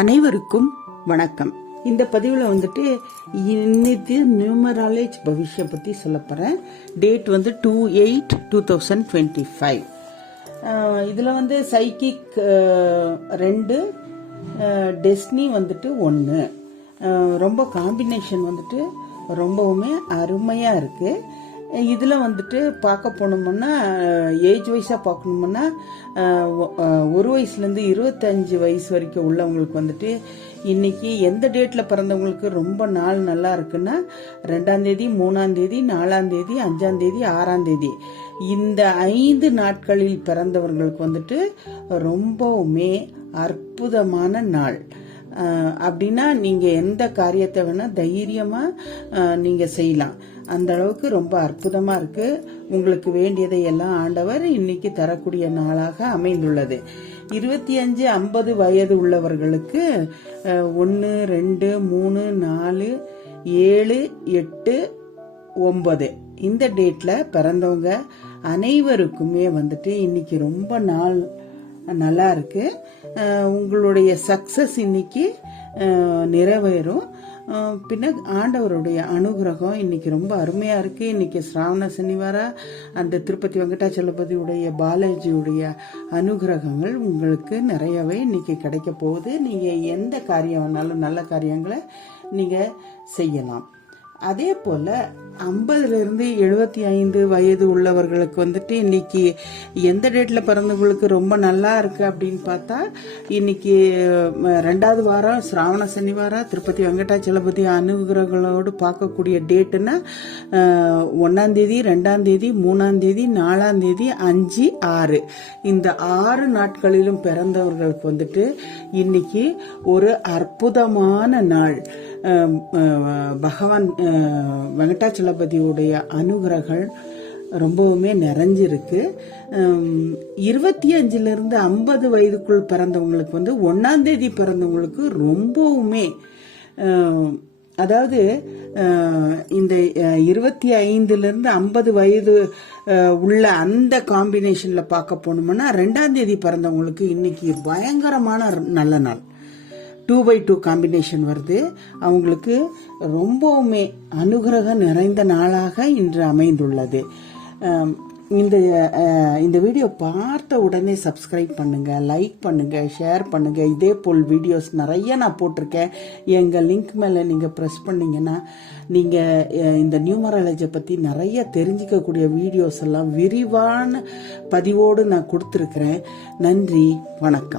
அனைவருக்கும் வணக்கம். இந்த பதிவில் வந்துட்டு இன்னைக்கு நியூமராலஜி பவிஷ்ய பற்றி சொல்ல போகிறேன். டேட் வந்து 2/8/2025. இதில் வந்து சைக்கிக் 2, டெஸ்னி வந்துட்டு 1. ரொம்ப காம்பினேஷன் வந்துட்டு ரொம்பவுமே அருமையாக இருக்குது. இதில் வந்துட்டு பார்க்க போனோம்னா ஏஜ் வைஸாக பார்க்கணும்னா 1 வயசுலேருந்து 25 வயசு வரைக்கும் உள்ளவங்களுக்கு வந்துட்டு இன்னைக்கு எந்த டேட்டில் பிறந்தவங்களுக்கு ரொம்ப நாள் நல்லா இருக்குன்னா 2ஆம் தேதி, 3ஆம் தேதி, 4ஆம் தேதி, 5ஆம் தேதி, 6ஆம் தேதி, இந்த 5 நாட்களில் பிறந்தவர்களுக்கு வந்துட்டு ரொம்பவுமே அற்புதமான நாள். அப்படின்னா நீங்கள் எந்த காரியத்தை வேணால் தைரியமாக நீங்கள் செய்யலாம். அந்த அளவுக்கு ரொம்ப அற்புதமாக இருக்குது. உங்களுக்கு வேண்டியதை எல்லாம் ஆண்டவர் இன்னைக்கு தரக்கூடிய நாளாக அமைந்துள்ளது. 25-50 வயது உள்ளவர்களுக்கு 1, 2, 3, 4, 7, 8, 9 இந்த டேட்டில் பிறந்தவங்க அனைவருக்குமே வந்துட்டு இன்னைக்கு ரொம்ப நாள் நல்லா இருக்கு. உங்களுடைய சக்சஸ் இன்னைக்கு நிறைவேறும். பின்ன ஆண்டவருடைய அனுகிரகம் இன்னைக்கு ரொம்ப அருமையா இருக்கு. இன்னைக்கு சிராவண சனிவாரா அந்த திருப்பதி வெங்கடாச்சலபதியுடைய பாலாஜியுடைய அனுகிரகங்கள் உங்களுக்கு நிறையவே இன்னைக்கு கிடைக்க போகுது. நீங்க எந்த காரியம் வேணாலும் நல்ல காரியங்களை நீங்க செய்யலாம். அதே போல 50லிருந்து 75 வயது உள்ளவர்களுக்கு வந்துட்டு இன்னைக்கு எந்த டேட்ல பிறந்தவங்களுக்கு ரொம்ப நல்லா இருக்கு அப்படின்னு பார்த்தா இன்னைக்கு 2வது வாரம் சிராவண சனிவாரம் திருப்பதி வெங்கடாச்சலபதி அனுகிரகங்களோடு பார்க்கக்கூடிய டேட்டுன்னா 1ஆம் தேதி, 2ஆம் தேதி, 3ஆம் தேதி, 4ஆம் தேதி, 5, 6 இந்த 6 நாட்களிலும் பிறந்தவர்களுக்கு வந்துட்டு இன்னைக்கு ஒரு அற்புதமான நாள். பகவான் வெங்கடாச்சலபதியுடைய அனுகிரகம் ரொம்பவுமே நிறைஞ்சிருக்கு. 25லிருந்து 50 வயதுக்குள் பிறந்தவங்களுக்கு வந்து 1ஆம் தேதி பிறந்தவங்களுக்கு ரொம்பவுமே, அதாவது இந்த 25லிருந்து 50 வயது உள்ள அந்த காம்பினேஷன்ல பார்க்க போனோம்னா 2ஆம் தேதி பிறந்தவங்களுக்கு இன்னைக்கு பயங்கரமான நல்ல நாள். 2/2 காம்பினேஷன் வருது. அவங்களுக்கு ரொம்பவுமே அனுகிரகம் நிறைந்த நாளாக இன்று அமைந்துள்ளது. இந்த வீடியோ பார்த்த உடனே சப்ஸ்கிரைப் பண்ணுங்க, லைக் பண்ணுங்க, ஷேர் பண்ணுங்க. இதே போல் வீடியோஸ் நிறைய நான் போட்டிருக்கேன். எங்கள் லிங்க் மேலே நீங்கள் ப்ரெஸ் பண்ணீங்கன்னா நீங்கள் இந்த நியூமராலஜி பற்றி நிறைய தெரிஞ்சிக்கக்கூடிய வீடியோஸ் எல்லாம் விரிவான பதிவோடு நான் கொடுத்துருக்கிறேன். நன்றி, வணக்கம்.